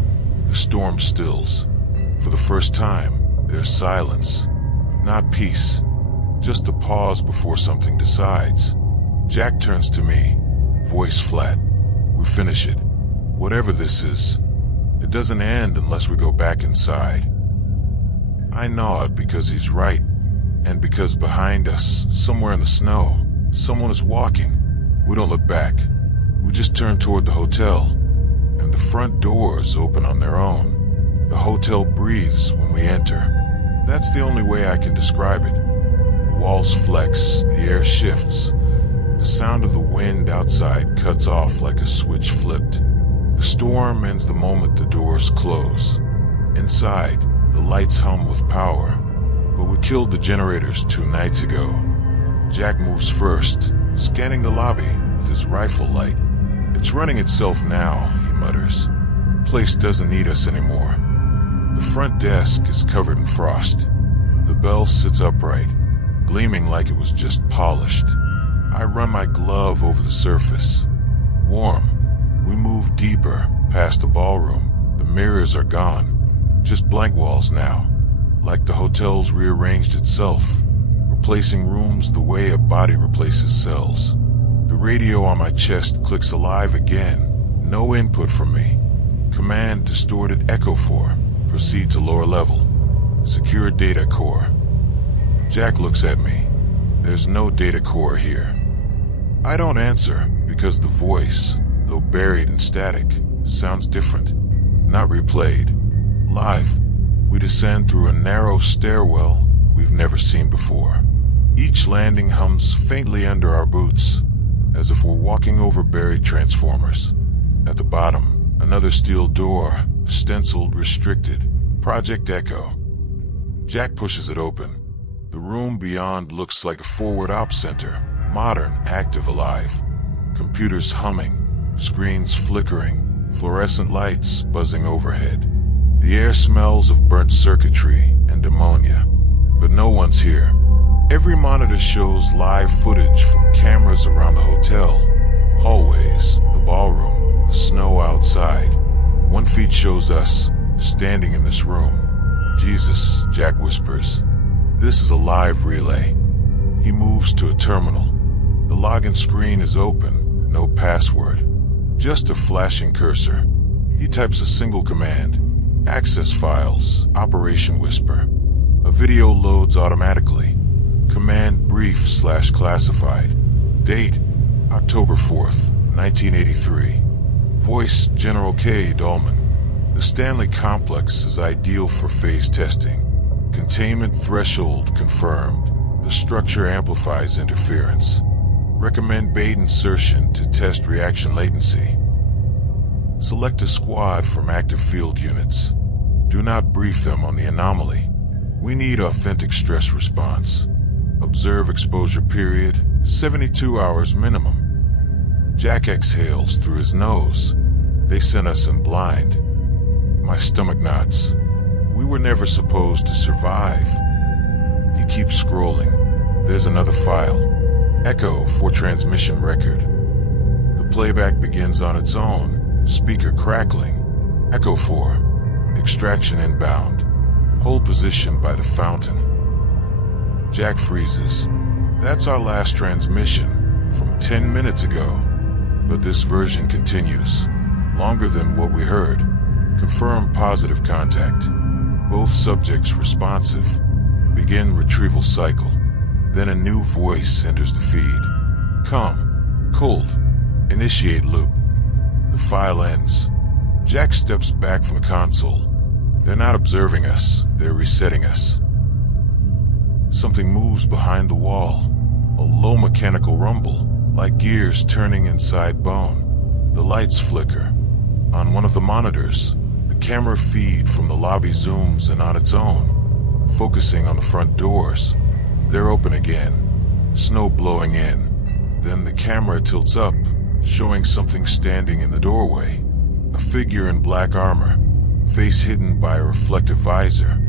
The storm stills. For the first time, there's silence. Not peace, just a pause before something decides. Jack turns to me, voice flat. We finish it. Whatever this is, it doesn't end unless we go back inside. I nod because he's right, and because behind us, somewhere in the snow, someone is walking. We don't look back. We just turn toward the hotel, and the front doors open on their own. The hotel breathes when we enter. That's the only way I can describe it. The walls flex, the air shifts. The sound of the wind outside cuts off like a switch flipped. The storm ends the moment the doors close. Inside, the lights hum with power. But we killed the generators 2 nights ago. Jack moves first, scanning the lobby with his rifle light. It's running itself now, he mutters. Place doesn't need us anymore. The front desk is covered in frost. The bell sits upright, gleaming like it was just polished. I run my glove over the surface. Warm. We move deeper, past the ballroom. The mirrors are gone. Just blank walls now. Like the hotel's rearranged itself, replacing rooms the way a body replaces cells. The radio on my chest clicks alive again. No input from me. Command distorted Echo 4. Proceed to lower level. Secure data core. Jack looks at me. There's no data core here. I don't answer because the voice, though buried in static, sounds different. Not replayed. Live. We descend through a narrow stairwell we've never seen before. Each landing hums faintly under our boots, as if we're walking over buried transformers. At the bottom, another steel door, stenciled restricted. Project Echo. Jack pushes it open. The room beyond looks like a forward ops center. Modern, active, alive. Computers humming, screens flickering, fluorescent lights buzzing overhead. The air smells of burnt circuitry and ammonia. But no one's here. Every monitor shows live footage from cameras around the hotel, hallways, the ballroom, the snow outside. One feed shows us, standing in this room. Jesus, Jack whispers. This is a live relay. He moves to a terminal. The login screen is open, no password. Just a flashing cursor. He types a single command. Access files, Operation Whisper. A video loads automatically. Command brief/classified. Date, October 4th, 1983. Voice, General K. Dolman. The Stanley complex is ideal for phase testing. Containment threshold confirmed. The structure amplifies interference. Recommend bait insertion to test reaction latency. Select a squad from active field units. Do not brief them on the anomaly. We need authentic stress response. Observe exposure period, 72 hours minimum. Jack exhales through his nose. They sent us in blind. My stomach knots. We were never supposed to survive. He keeps scrolling. There's another file. Echo for transmission record. The playback begins on its own, speaker crackling. Echo 4. Extraction inbound. Hold position by the fountain. Jack freezes. That's our last transmission, from 10 minutes ago. But this version continues. Longer than what we heard. Confirm positive contact. Both subjects responsive. Begin retrieval cycle. Then a new voice enters the feed. Come. Cold. Initiate loop. The file ends. Jack steps back from the console. They're not observing us. They're resetting us. Something moves behind the wall. A low mechanical rumble, like gears turning inside bone. The lights flicker. On one of the monitors, the camera feed from the lobby zooms in on its own, focusing on the front doors. They're open again, snow blowing in. Then the camera tilts up, showing something standing in the doorway. A figure in black armor, face hidden by a reflective visor.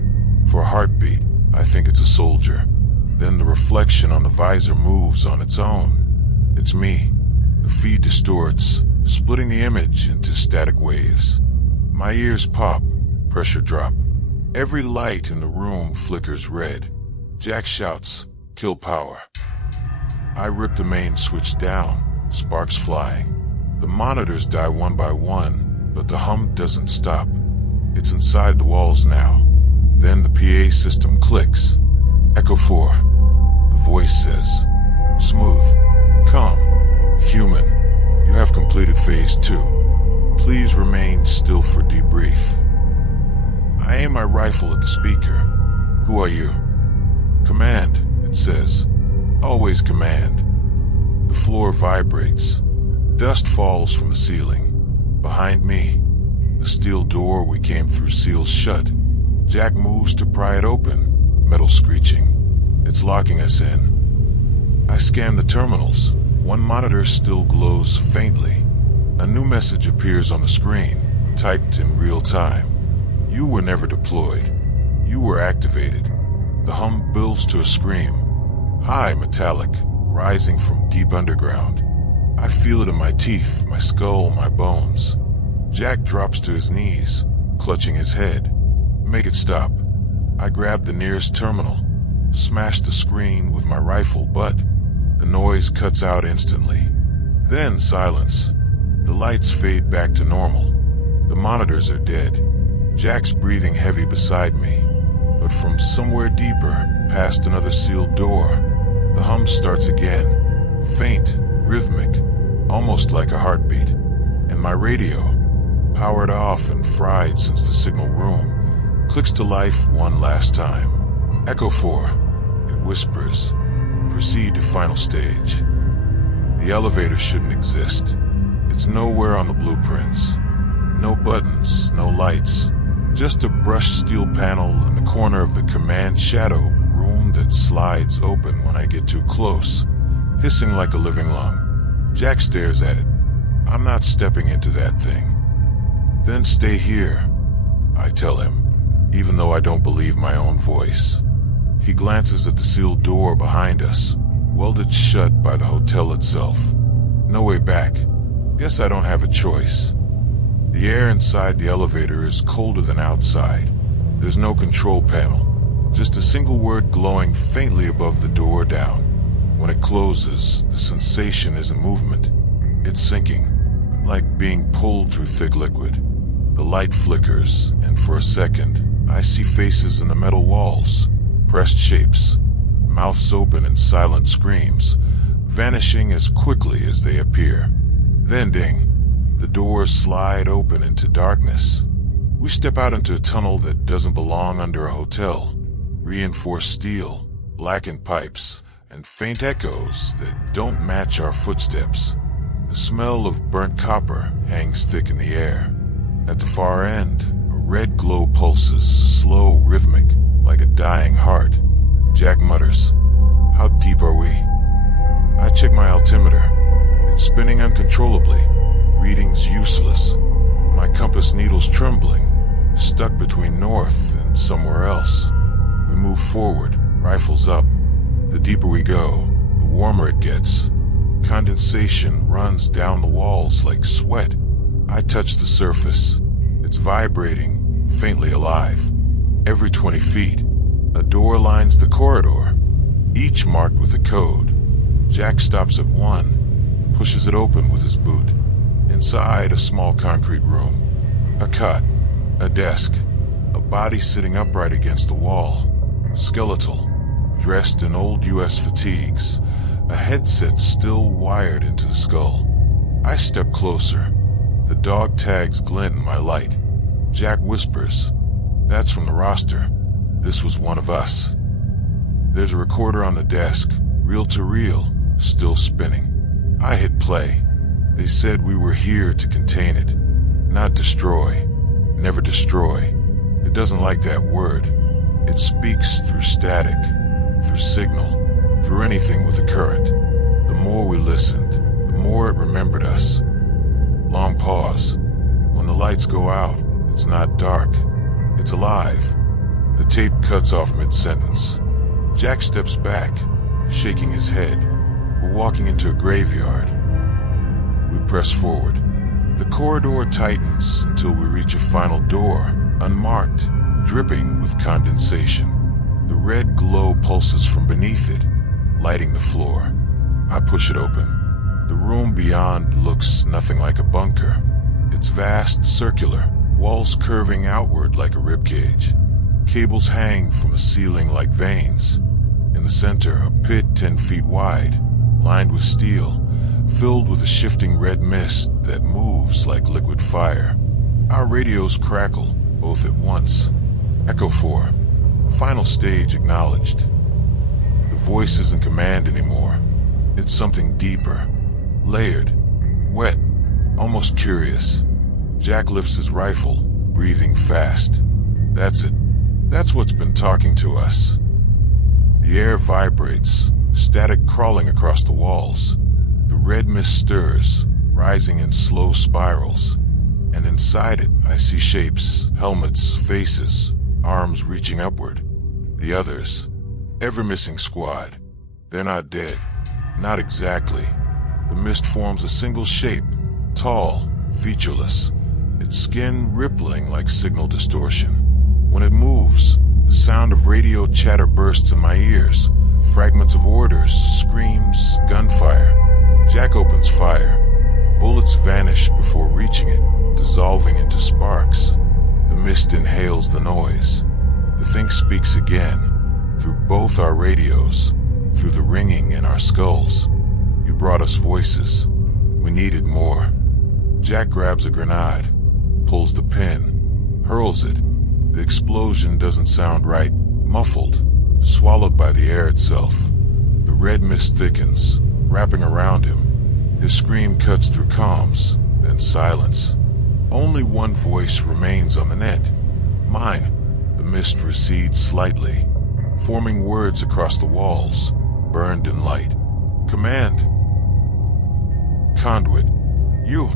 For a heartbeat, I think it's a soldier. Then the reflection on the visor moves on its own. It's me. The feed distorts, splitting the image into static waves. My ears pop, pressure drop. Every light in the room flickers red. Jack shouts, "Kill power." I rip the main switch down, sparks flying. The monitors die one by one, but the hum doesn't stop. It's inside the walls now. Then the PA system clicks. Echo 4. The voice says, "Smooth. Calm. Human. You have completed phase 2. Please remain still for debrief." I aim my rifle at the speaker. "Who are you?" "Command," it says. "Always command." The floor vibrates. Dust falls from the ceiling. Behind me, the steel door we came through seals shut. Jack moves to pry it open, metal screeching. It's locking us in. I scan the terminals. One monitor still glows faintly. A new message appears on the screen, typed in real time. "You were never deployed. You were activated." The hum builds to a scream. High, metallic, rising from deep underground. I feel it in my teeth, my skull, my bones. Jack drops to his knees, clutching his head. Make it stop. I grab the nearest terminal, smash the screen with my rifle, but the noise cuts out instantly. Then silence. The lights fade back to normal. The monitors are dead. Jack's breathing heavy beside me. But from somewhere deeper, past another sealed door, the hum starts again. Faint, rhythmic, almost like a heartbeat. And my radio, powered off and fried since the signal room, clicks to life one last time. Echo 4, it whispers. Proceed to final stage. The elevator shouldn't exist. It's nowhere on the blueprints. No buttons, no lights. Just a brushed steel panel in the corner of the command shadow room that slides open when I get too close, hissing like a living lung. Jack stares at it. I'm not stepping into that thing. Then stay here, I tell him, even though I don't believe my own voice. He glances at the sealed door behind us, welded shut by the hotel itself. No way back. Guess I don't have a choice. The air inside the elevator is colder than outside. There's no control panel, just a single word glowing faintly above the door down. When it closes, the sensation isn't movement. It's sinking, like being pulled through thick liquid. The light flickers, and for a second, I see faces in the metal walls, pressed shapes, mouths open in silent screams, vanishing as quickly as they appear. Then ding. The doors slide open into darkness. We step out into a tunnel that doesn't belong under a hotel. Reinforced steel, blackened pipes, and faint echoes that don't match our footsteps. The smell of burnt copper hangs thick in the air. At the far end, a red glow pulses, slow, rhythmic, like a dying heart. Jack mutters, "How deep are we?" I check my altimeter. It's spinning uncontrollably. Readings useless. My compass needle's trembling, stuck between north and somewhere else. We move forward, rifles up. The deeper we go, the warmer it gets. Condensation runs down the walls like sweat. I touch the surface. It's vibrating, faintly alive. Every 20 feet, a door lines the corridor, each marked with a code. Jack stops at one, pushes it open with his boot. Inside, a small concrete room. A cot, a desk, a body sitting upright against the wall. Skeletal, dressed in old US fatigues, a headset still wired into the skull. I step closer. The dog tags glint in my light. Jack whispers, "That's from the roster. This was one of us." There's a recorder on the desk, reel to reel, still spinning. I hit play. They said we were here to contain it, not destroy. Never destroy. It doesn't like that word. It speaks through static, through signal, through anything with a current. The more we listened, the more it remembered us. Long pause. When the lights go out, it's not dark. It's alive. The tape cuts off mid-sentence. Jack steps back, shaking his head. We're walking into a graveyard. We press forward. The corridor tightens until we reach a final door, unmarked, dripping with condensation. The red glow pulses from beneath it, lighting the floor. I push it open. The room beyond looks nothing like a bunker. It's vast, circular, walls curving outward like a ribcage. Cables hang from the ceiling like veins. In the center, a pit 10 feet wide, lined with steel, filled with a shifting red mist that moves like liquid fire. Our radios crackle, both at once. Echo 4. Final stage acknowledged. The voice isn't command anymore. It's something deeper, layered, wet, almost curious. Jack lifts his rifle, breathing fast. That's it. That's what's been talking to us. The air vibrates, static crawling across the walls. The red mist stirs, rising in slow spirals. And inside it, I see shapes, helmets, faces, arms reaching upward. The others, ever missing squad. They're not dead. Not exactly. The mist forms a single shape, tall, featureless, its skin rippling like signal distortion. When it moves, the sound of radio chatter bursts in my ears. Fragments of orders, screams, gunfire. Jack opens fire. Bullets vanish before reaching it, dissolving into sparks. The mist inhales the noise. The thing speaks again, through both our radios, through the ringing in our skulls. You brought us voices. We needed more. Jack grabs a grenade, pulls the pin, hurls it. The explosion doesn't sound right, muffled, swallowed by the air itself. The red mist thickens, wrapping around him. His scream cuts through comms, then silence. Only one voice remains on the net. Mine. The mist recedes slightly, forming words across the walls, burned in light. Command. Conduit. You.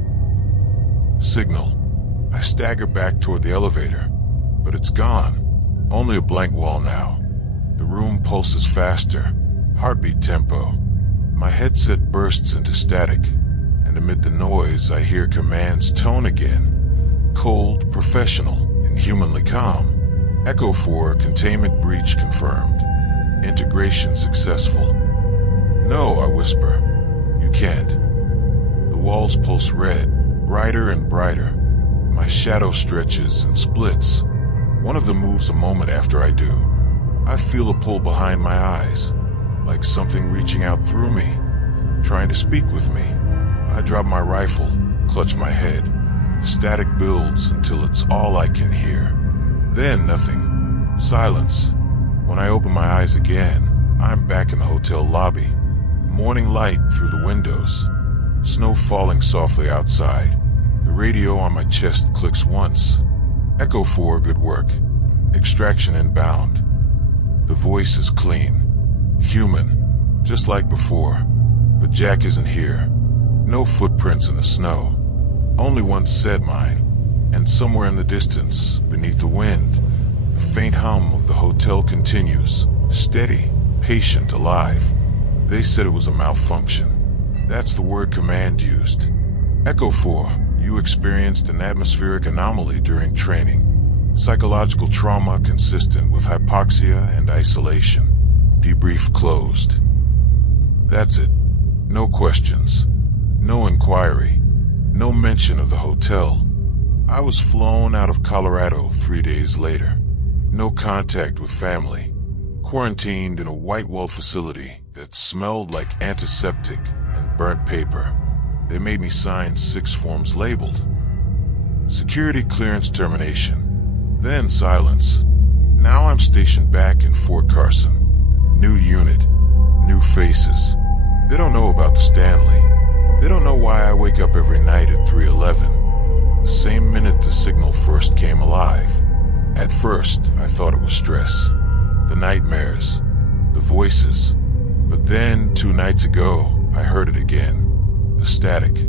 Signal. I stagger back toward the elevator, but it's gone. Only a blank wall now. The room pulses faster, heartbeat tempo. My headset bursts into static, and amid the noise I hear Command's tone again. Cold, professional, and humanly calm. Echo 4, containment breach confirmed. Integration successful. No, I whisper. You can't. The walls pulse red, brighter and brighter. My shadow stretches and splits. One of them moves a moment after I do. I feel a pull behind my eyes, like something reaching out through me, trying to speak with me. I drop my rifle, clutch my head. Static builds until it's all I can hear. Then nothing. Silence. When I open my eyes again, I'm back in the hotel lobby. Morning light through the windows. Snow falling softly outside. The radio on my chest clicks once. Echo 4, good work. Extraction inbound. The voice is clean. Human. Just like before. But Jack isn't here. No footprints in the snow. Only one said mine. And somewhere in the distance, beneath the wind, the faint hum of the hotel continues. Steady, patient, alive. They said it was a malfunction. That's the word Command used. Echo 4, you experienced an atmospheric anomaly during training. Psychological trauma consistent with hypoxia and isolation. Debrief closed. That's it. No questions. No inquiry. No mention of the hotel. I was flown out of Colorado 3 days later. No contact with family. Quarantined in a white-walled facility that smelled like antiseptic and burnt paper. They made me sign 6 forms labeled. Security clearance termination. Then silence. Now I'm stationed back in Fort Carson. New unit. New faces. They don't know about the Stanley. They don't know why I wake up every night at 3:11. The same minute the signal first came alive. At first, I thought it was stress. The nightmares. The voices. But then, 2 nights ago, I heard it again. The static.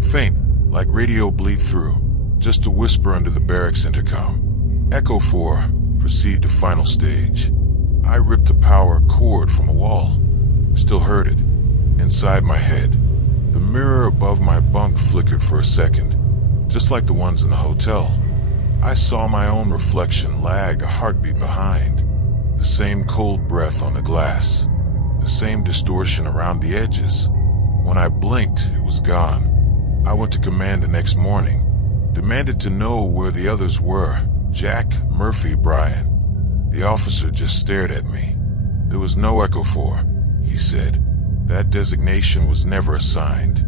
Faint, like radio bleed through. Just a whisper under the barracks intercom. Echo 4, proceed to final stage. I ripped the power cord from a wall. Still heard it. Inside my head. The mirror above my bunk flickered for a second. Just like the ones in the hotel. I saw my own reflection lag a heartbeat behind. The same cold breath on the glass. The same distortion around the edges. When I blinked, it was gone. I went to command the next morning. Demanded to know where the others were. Jack, Murphy, Brian. The officer just stared at me. There was no Echo 4, he said. That designation was never assigned.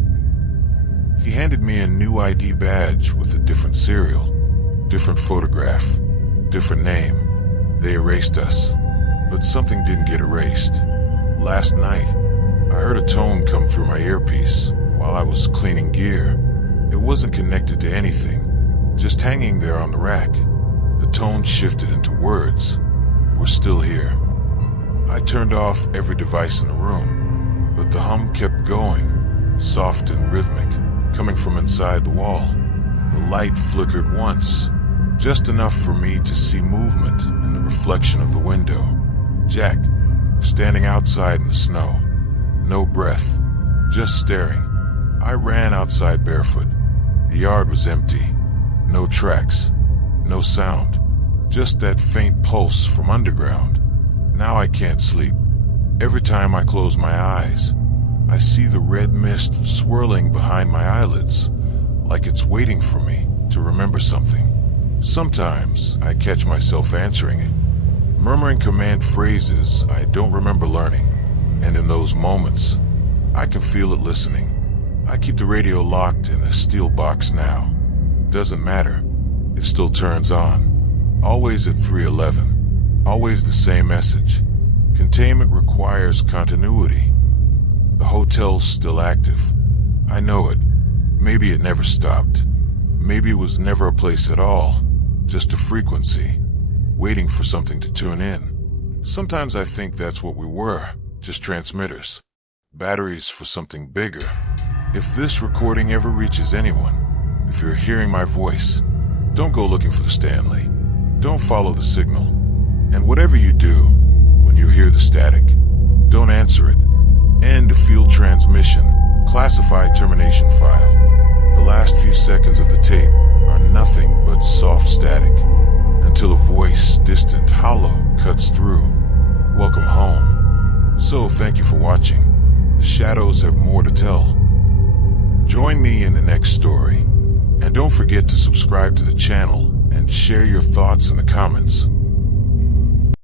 He handed me a new ID badge with a different serial, different photograph, different name. They erased us, but something didn't get erased. Last night, I heard a tone come through my earpiece while I was cleaning gear. It wasn't connected to anything, just hanging there on the rack. The tone shifted into words. We're still here. I turned off every device in the room, but the hum kept going, soft and rhythmic, coming from inside the wall. The light flickered once, just enough for me to see movement in the reflection of the window. Jack, standing outside in the snow. No breath, just staring. I ran outside barefoot. The yard was empty. No tracks, no sound, just that faint pulse from underground. Now I can't sleep. Every time I close my eyes, I see the red mist swirling behind my eyelids, like it's waiting for me to remember something. Sometimes I catch myself answering it, murmuring command phrases I don't remember learning. And in those moments, I can feel it listening. I keep the radio locked in a steel box now. Doesn't matter, it still turns on. Always at 3:11. Always the same message. Containment requires continuity. The hotel's still active. I know it. Maybe it never stopped. Maybe it was never a place at all. Just a frequency, waiting for something to tune in. Sometimes I think that's what we were, just transmitters. Batteries for something bigger. If this recording ever reaches anyone, if you're hearing my voice, don't go looking for the Stanley. Don't follow the signal. And whatever you do, when you hear the static, don't answer it. End field transmission. Classified termination file. The last few seconds of the tape are nothing but soft static, until a voice, distant, hollow, cuts through. Welcome home. So thank you for watching. The shadows have more to tell. Join me in the next story. And don't forget to subscribe to the channel and share your thoughts in the comments.